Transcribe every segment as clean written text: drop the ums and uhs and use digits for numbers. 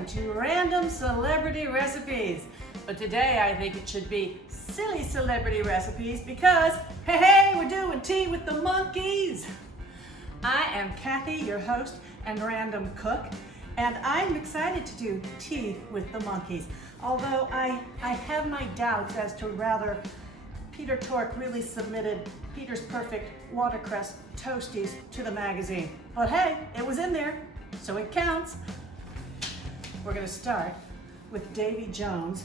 welcome to Random Celebrity Recipes. But today I think it should be Silly Celebrity Recipes because, hey, we're doing tea with the Monkees. I am Kathy, your host and random cook, and I'm excited to do tea with the Monkees. Although I have my doubts as to whether Peter Tork really submitted Peter's Perfect Watercress Toasties to the magazine. But hey, it was in there, so it counts. We're gonna start with Davy Jones'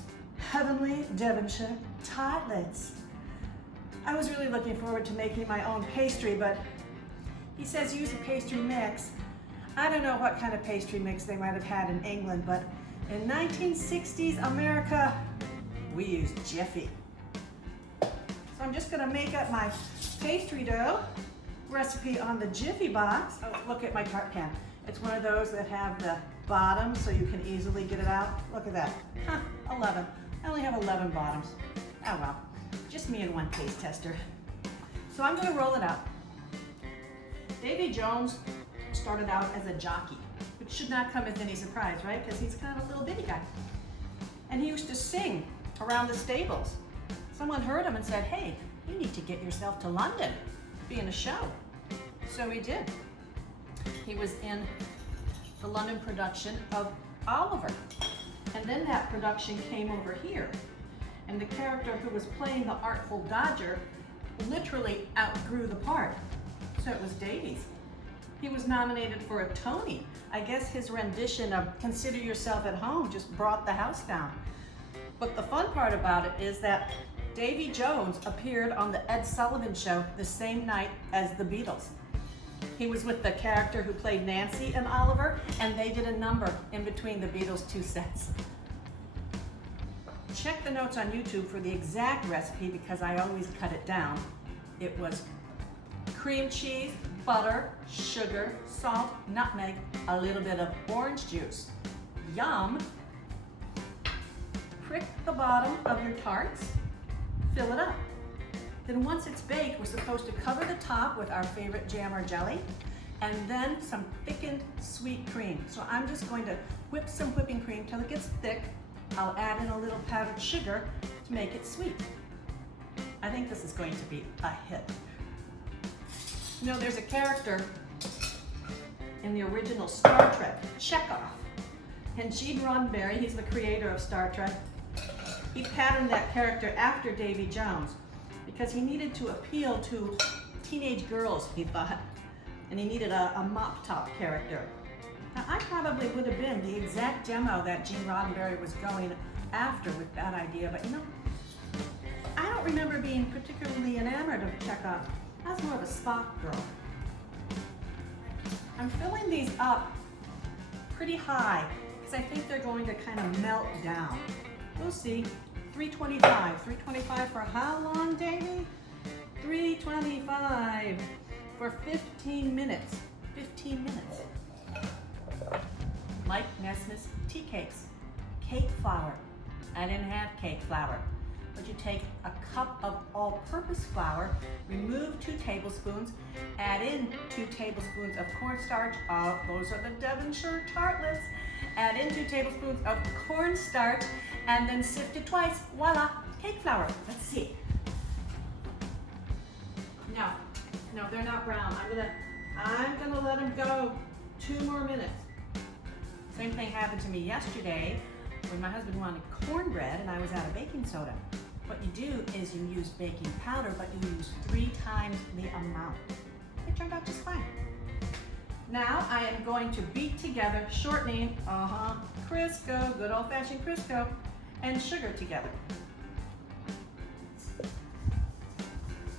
Heavenly Devonshire Tartletts. I was really looking forward to making my own pastry, but he says use a pastry mix. I don't know what kind of pastry mix they might have had in England, but in 1960s America, we used Jiffy. So I'm just gonna make up my pastry dough recipe on the Jiffy box. Oh, look at my tart pan. It's one of those that have the bottom so you can easily get it out. Look at that, 11. I only have 11 bottoms. Oh well, just me and one taste tester. So I'm gonna roll it out. Davy Jones started out as a jockey, which should not come as any surprise, right? Because he's kind of a little bitty guy. And he used to sing around the stables. Someone heard him and said, hey, you need to get yourself to London, be in a show. So he did. He was in the London production of Oliver. And then that production came over here. And the character who was playing the Artful Dodger literally outgrew the part. So it was Davy's. He was nominated for a Tony. I guess his rendition of Consider Yourself at Home just brought the house down. But the fun part about it is that Davy Jones appeared on the Ed Sullivan Show the same night as the Beatles. He was with the character who played Nancy and Oliver, and they did a number in between the Beatles' two sets. Check the notes on YouTube for the exact recipe because I always cut it down. It was cream cheese, butter, sugar, salt, nutmeg, a little bit of orange juice. Yum! Prick the bottom of your tarts, fill it up. Then once it's baked, we're supposed to cover the top with our favorite jam or jelly, and then some thickened sweet cream. So I'm just going to whip some whipping cream till it gets thick. I'll add in a little powdered sugar to make it sweet. I think this is going to be a hit. You know, there's a character in the original Star Trek, Chekhov, and Gene Roddenberry, he's the creator of Star Trek, he patterned that character after Davy Jones because he needed to appeal to teenage girls, he thought, and he needed a mop top character. Now, I probably would have been the exact demo that Gene Roddenberry was going after with that idea, but you know, I don't remember being particularly enamored of Chekhov. I was more of a Spock girl. I'm filling these up pretty high because I think they're going to kind of melt down. We'll see. 325. 325 for how long, Davy? 325 for 15 minutes. 15 minutes. Mike Nesmith's tea cakes. Cake flour. I didn't have cake flour. But you take a cup of all-purpose flour, remove 2 tablespoons, add in 2 tablespoons of cornstarch. Oh, those are the Devonshire Tartletts. Add in 2 tablespoons of cornstarch, and then sift it twice. Voila, cake flour. Let's see. No, they're not brown. I'm gonna let them go 2 more minutes. Same thing happened to me yesterday when my husband wanted cornbread and I was out of baking soda. What you do is you use baking powder, but you use 3 times the amount. It turned out just fine. Now I am going to beat together shortening, Crisco, good old-fashioned Crisco, and sugar together.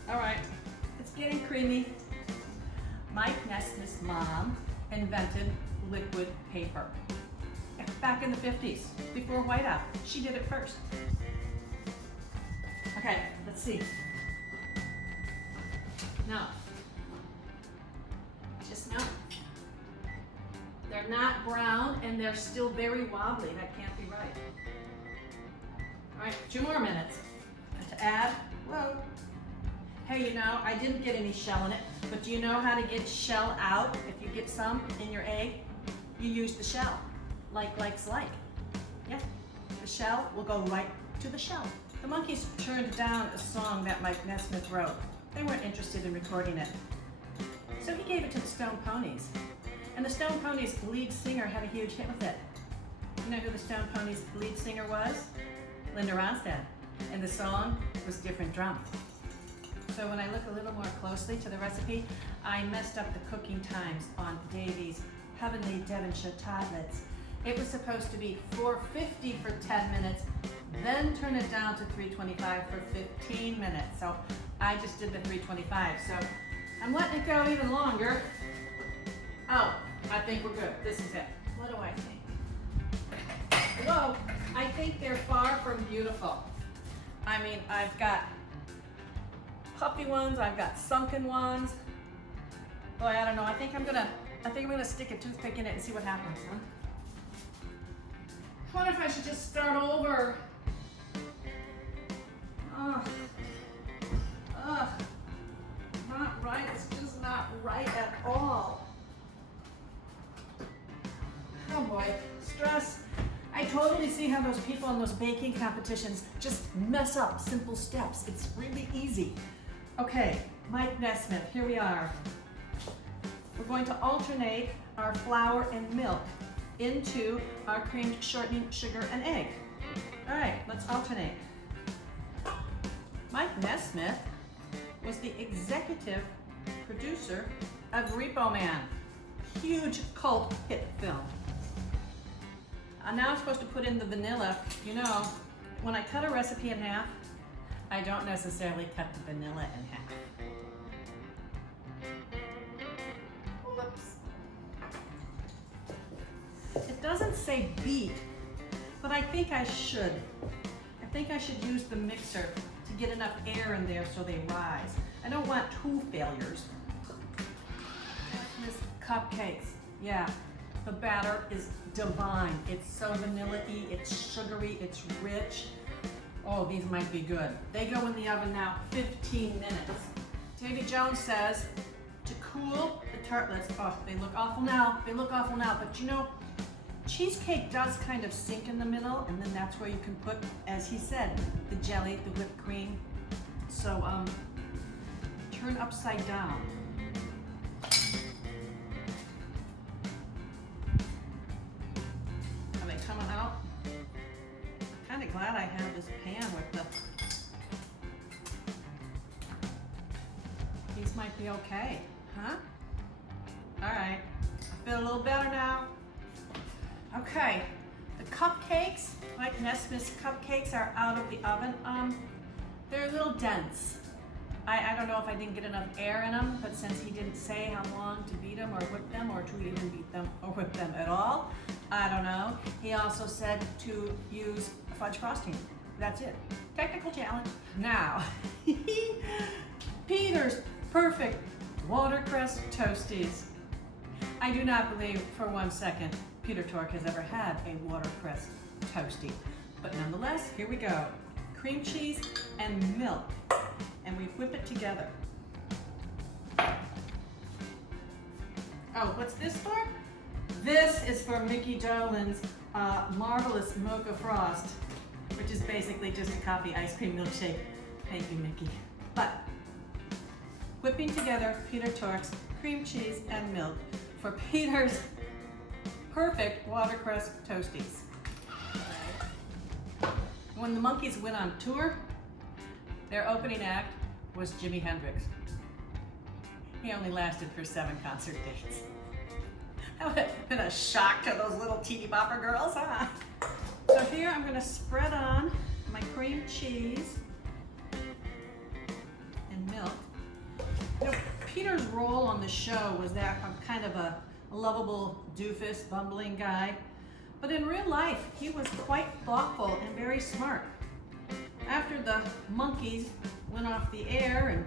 All right, it's getting creamy. Mike Nesmith's mom invented liquid paper. Back in the 50s, before whiteout. She did it first. Okay, let's see. No. Just no. They're not brown and they're still very wobbly. That can't be right. All right, 2 more minutes. To add, whoa. Hey, you know, I didn't get any shell in it, but do you know how to get shell out if you get some in your egg? You use the shell. likes like. Yeah, the shell will go right to the shell. The Monkees turned down a song that Mike Nesmith wrote. They weren't interested in recording it. So he gave it to the Stone Ponies. And the Stone Ponies' lead singer had a huge hit with it. You know who the Stone Ponies' lead singer was? Linda Ronstadt. And the song was Different Drum. So when I look a little more closely to the recipe, I messed up the cooking times on Davy's Heavenly Devonshire Tartletts. It was supposed to be 450 for 10 minutes, then turn it down to 325 for 15 minutes. So I just did the 325. So I'm letting it go even longer. Oh, I think we're good. This is it. What do I think? Whoa, I think they're far from beautiful. I mean, I've got puffy ones, I've got sunken ones. Boy, I don't know. I think I'm gonna stick a toothpick in it and see what happens, huh? I wonder if I should just start over. Ugh. Not right. It's just not right at all. Oh boy, stress. I totally see how those people in those baking competitions just mess up simple steps. It's really easy. Okay, Mike Nesmith, here we are. We're going to alternate our flour and milk into our creamed shortening sugar and egg. All right, let's alternate. Mike Nesmith was the executive producer of Repo Man, huge cult hit film. Now I'm supposed to put in the vanilla. You know, when I cut a recipe in half, I don't necessarily cut the vanilla in half. Whoops. It doesn't say beat, but I think I should. I think I should use the mixer to get enough air in there so they rise. I don't want two failures. This cupcakes, yeah. The batter is divine. It's so vanilla-y, it's sugary, it's rich. Oh, these might be good. They go in the oven now 15 minutes. Davy Jones says to cool the tartlets. Oh, they look awful now. They look awful now, but you know, cheesecake does kind of sink in the middle, and then that's where you can put, as he said, the jelly, the whipped cream. So turn upside down. Coming out. I'm kind of glad I have this pan with the. These might be okay, huh? All right, I feel a little better now. Okay, the cupcakes, like Nesmith's cupcakes, are out of the oven. They're a little dense. I don't know if I didn't get enough air in them, but since he didn't say how long to beat them or whip them or to even beat them or whip them at all, I don't know. He also said to use fudge frosting. That's it. Technical challenge. Now, Peter's perfect watercress toasties. I do not believe for 1 second Peter Tork has ever had a watercress toastie. But nonetheless, here we go. Cream cheese and milk. And we whip it together. Oh, what's this for? This is for Mickey Dolan's marvelous Mocha Frost, which is basically just a coffee ice cream milkshake. Thank you, Mickey. But whipping together Peter Tork's cream cheese and milk for Peter's perfect watercress toasties. When the Monkees went on tour, their opening act was Jimi Hendrix. He only lasted for 7 concert dates. That would have been a shock to those little teeny bopper girls, huh? So here I'm gonna spread on my cream cheese and milk. You know, Peter's role on the show was that of kind of a lovable doofus, bumbling guy. But in real life, he was quite thoughtful and very smart. After the Monkees went off the air and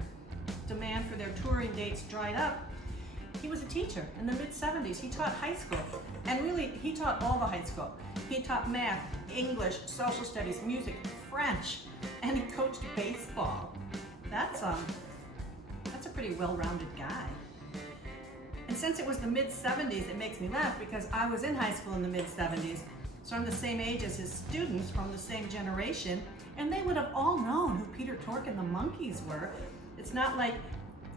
demand for their touring dates dried up, he was a teacher in the mid-70s. He taught high school, and really, he taught all the high school. He taught math, English, social studies, music, French, and he coached baseball. That's a pretty well-rounded guy. And since it was the mid-70s, it makes me laugh because I was in high school in the mid-70s. So I'm the same age as his students from the same generation, and they would have all known who Peter Tork and the Monkees were. It's not like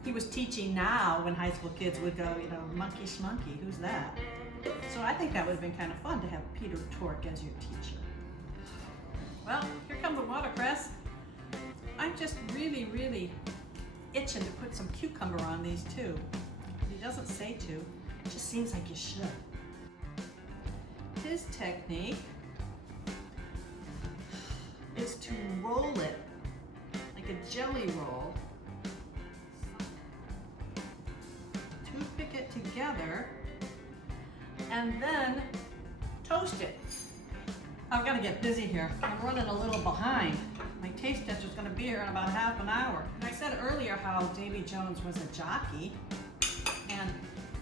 he was teaching now when high school kids would go, you know, monkey schmonkey, who's that? So I think that would have been kind of fun to have Peter Tork as your teacher. Well, here come the watercress. I'm just really, really itching to put some cucumber on these too. He doesn't say to, it just seems like you should. His technique is to roll it like a jelly roll, toothpick it together, and then toast it. I've got to get busy here. I'm running a little behind. My taste test is going to be here in about half an hour. And I said earlier how Davy Jones was a jockey, and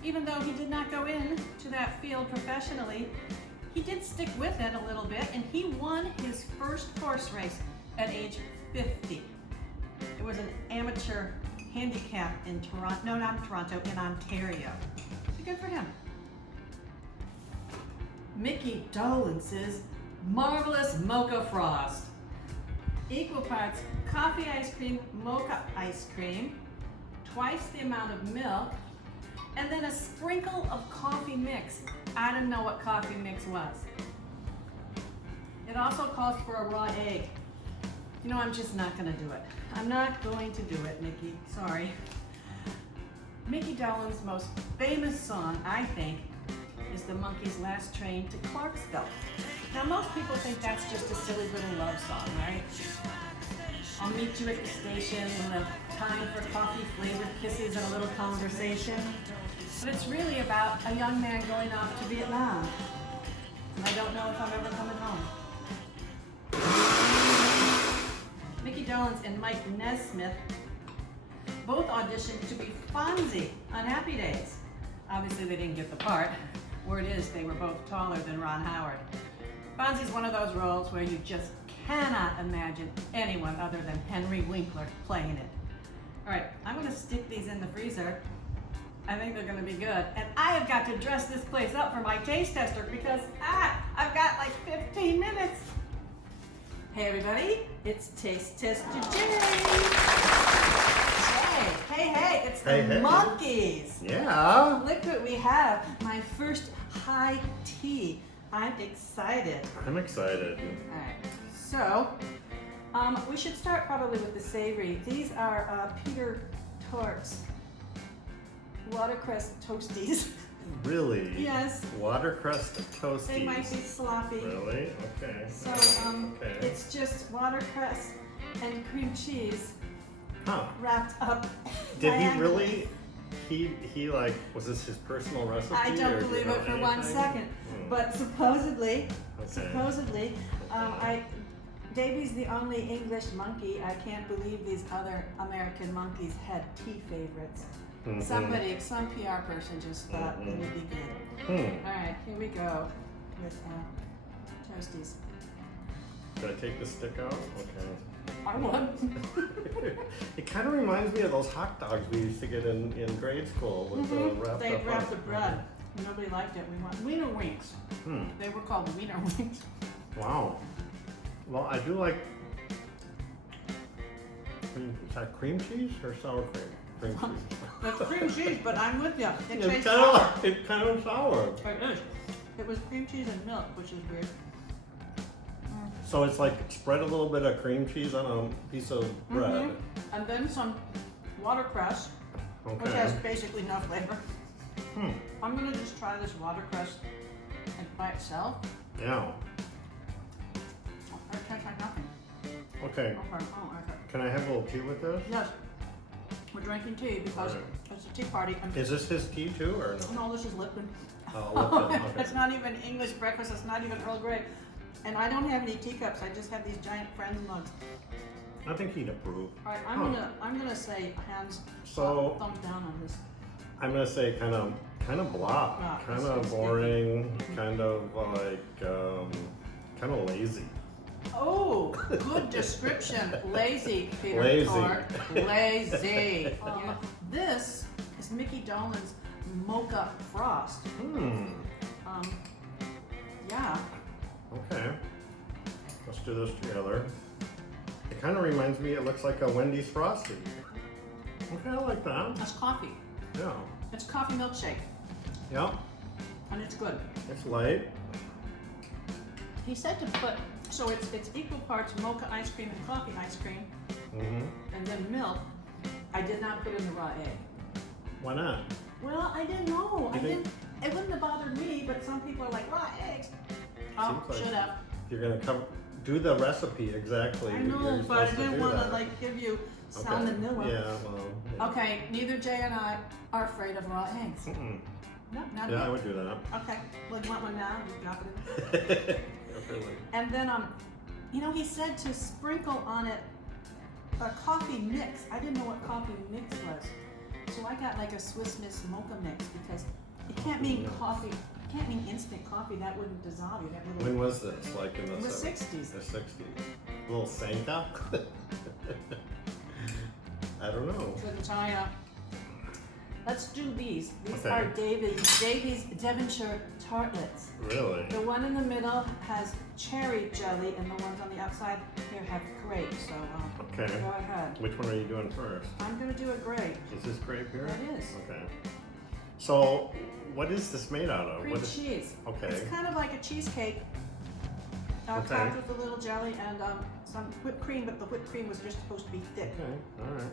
even though he did not go into that field professionally, he did stick with it a little bit, and he won his first horse race at age 50. It was an amateur handicap in Toronto, no, not Toronto, in Ontario. So good for him. Mickey Dolentz's Marvelous Mocha Frost. Equal parts coffee ice cream, mocha ice cream, twice the amount of milk, and then a sprinkle of coffee mix. I didn't know what coffee mix was. It also calls for a raw egg. You know, I'm just not gonna do it. I'm not going to do it, Mickey, sorry. Mickey Dolentz's most famous song, I think, is the Monkees' Last Train to Clarksville. Now, most people think that's just a silly little love song, right? I'll meet you at the station when the time for coffee-flavored kisses and a little conversation. But it's really about a young man going off to Vietnam. And I don't know if I'm ever coming home. Mickey Dolenz and Mike Nesmith both auditioned to be Fonzie on Happy Days. Obviously, they didn't get the part. Word is they were both taller than Ron Howard. Fonzie's one of those roles where you just cannot imagine anyone other than Henry Winkler playing it. All right, I'm gonna stick these in the freezer. I think they're gonna be good. And I have got to dress this place up for my taste tester because I've got like 15 minutes. Hey everybody, it's Taste Tester Jay. Hey, it's the Monkees. Yeah. Look what we have, my first high tea. I'm excited. I'm excited. All right, so we should start probably with the savory. These are Peter Tork's watercress toasties. Really? Yes. Watercress toasties. They might be sloppy. Really? Okay. So it's just watercress and cream cheese wrapped up. Did he really? He like, was this his personal recipe? I don't believe it for 1 second. But supposedly, Davy's the only English monkey. I can't believe these other American monkeys had tea favorites. Some PR person just thought it would be good. All right, here we go with toasties. Did I take the stick out? Okay. I won. It kind of reminds me of those hot dogs we used to get in grade school with the wrapped They'd up wrap the bread. Nobody liked it. We want Wiener Winks. They were called Wiener Winks. Wow. Well, I do like. Is that cream cheese or sour cream? Cream cheese. That's cream cheese, but I'm with you. It's kind of sour. It is. It was cream cheese and milk, which is weird. So it's like spread a little bit of cream cheese on a piece of bread. And then some watercress, which has basically no flavor. I'm gonna just try this watercress by itself. Yeah. It tastes like nothing. Okay. Can I have a little tea with this? Yes. We're drinking tea because it's a tea party. Is this his tea too, or no? No, this is Lipton. Oh, Lipton. Okay. It's not even English breakfast. It's not even Earl Grey. And I don't have any teacups. I just have these giant Friends mugs. I think he'd approve. All right, I'm gonna say hands thumbs down on this. I'm gonna say kind of blah, kind of boring, kind of like kind of lazy. Oh, good description. Lazy, Peter Lazy. Tork. Lazy. This is Mickey Dolentz's mocha frost. Yeah. Okay. Let's do this together. It kind of reminds me, it looks like a Wendy's Frosty. Okay, I like that. That's coffee. Yeah. It's coffee milkshake. Yeah. And it's good. It's light. He said to put, so it's equal parts mocha ice cream and coffee ice cream, and then milk. I did not put in the raw egg. Why not? Well, I didn't know. It wouldn't have bothered me, but some people are like, raw eggs. Oh, Seems like should have. You're gonna do the recipe exactly. I know, You're but I supposed to didn't do want to that. like give you Okay. salmonella. Yeah, well. Yeah. Okay, neither Jay and I are afraid of raw eggs. No, not Yeah, I yet. would do that. Okay, well, you want one now? You drop it in. Definitely. And then, you know, he said to sprinkle on it a coffee mix. I didn't know what coffee mix was. So I got like a Swiss Miss mocha mix because it can't mean coffee, it can't mean instant coffee. That wouldn't dissolve. You'd have a When little, was this? Like in the 60s. The 60s. A little Sanka? I don't know. Couldn't tell ya. Let's do these. These Okay. are Davy's Devonshire Tartletts. Really? The one in the middle has cherry jelly, and the ones on the outside here have grape. So Okay. go ahead. Which one are you doing first? I'm gonna do a grape. Is this grape here? It is. Okay. So, what is this made out of? Cream What is, cheese. okay. It's kind of like a cheesecake, Okay. topped with a little jelly and some whipped cream, but the whipped cream was just supposed to be thick. Okay, all right.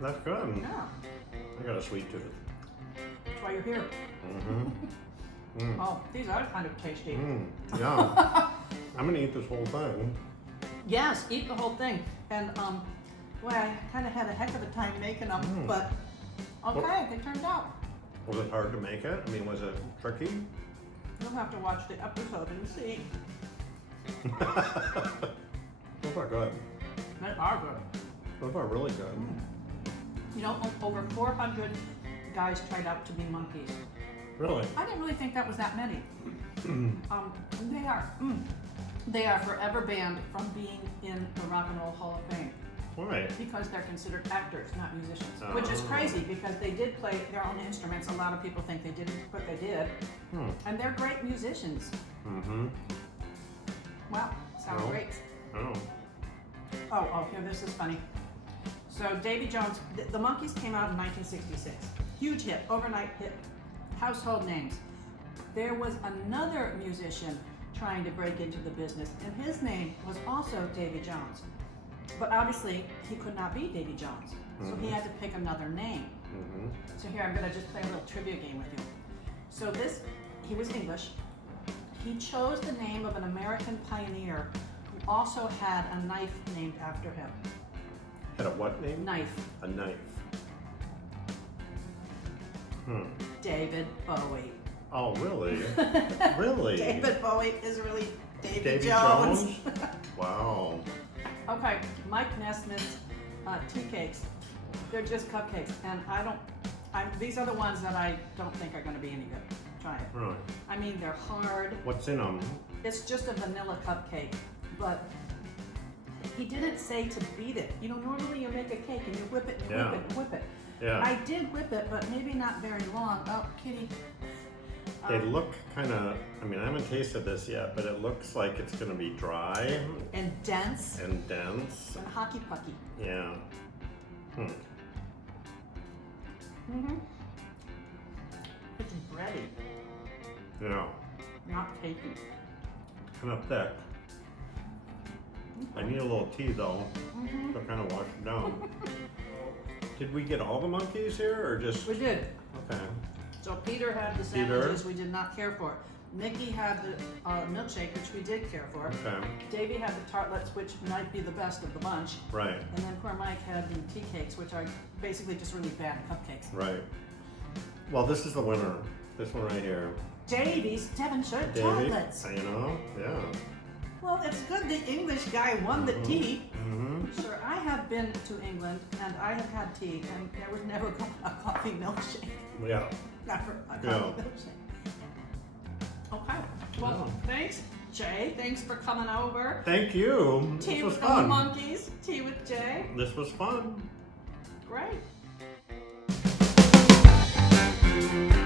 That's good. Yeah, I got a sweet tooth. that's why you're here. Oh, these are kind of tasty. Yeah. I'm gonna eat this whole thing. Yes, eat the whole thing. And boy, I kind of had a heck of a time making them, but okay, they turned out. Was it hard to make it? I mean, was it tricky? You'll have to watch the episode and see. Those are good. They are good. Those are really good. You know, over 400 guys tried out to be Monkees. Really? I didn't really think that was that many. They are forever banned from being in the Rock and Roll Hall of Fame Why? because they're considered actors, not musicians. Which is crazy because they did play their own instruments. A lot of people think they didn't, but they did. And they're great musicians. Wow, sounds Oh. great. Oh. Oh, here, this is funny. So Davy Jones, the Monkees came out in 1966. Huge hit, overnight hit, household names. There was another musician trying to break into the business, and his name was also Davy Jones. But obviously, he could not be Davy Jones, so he had to pick another name. So here, I'm gonna just play a little trivia game with you. So he was English. He chose the name of an American pioneer who also had a knife named after him. Had a what name? Knife. A knife. David Bowie. Oh, really? Really? David Bowie is really Davy Jones. Wow. Okay, Mike Nesmith's tea cakes. They're just cupcakes, and these are the ones that I don't think are going to be any good. Try it. Really? I mean, they're hard. What's in them? It's just a vanilla cupcake, but he didn't say to beat it. You know, normally you make a cake and you whip it and Yeah. whip it and whip it. Yeah. I did whip it, but maybe not very long. Oh, kitty. They look kind of, I mean, I haven't tasted this yet, but it looks like it's going to be dry And dense and dense. and hockey pucky. Yeah. It's bready, Yeah. not cakey. Kind of thick. I need a little tea though to kind of wash it down. Did we get all the Monkees here or just? We did. Okay. So Peter had the Peter. sandwiches we did not care for. Nikki had the milkshake, which we did care for. Okay. Davey had the tartlets, which might be the best of the bunch. Right. And then poor Mike had the tea cakes, which are basically just really bad cupcakes. Right. Well, this is the winner. This one right here. Davey's Devonshire Davey. Tartletts. You know? Yeah. Well, it's good the English guy won the tea. Mm-hmm. Sure, I have been to England and I have had tea, and there was never a coffee milkshake. Yeah. Never a coffee Yeah. milkshake. Okay. Well, thanks, Jay. Thanks for coming over. Thank you. Tea This was with the fun. Monkees. Tea with Jay. This was fun. Great. Bye.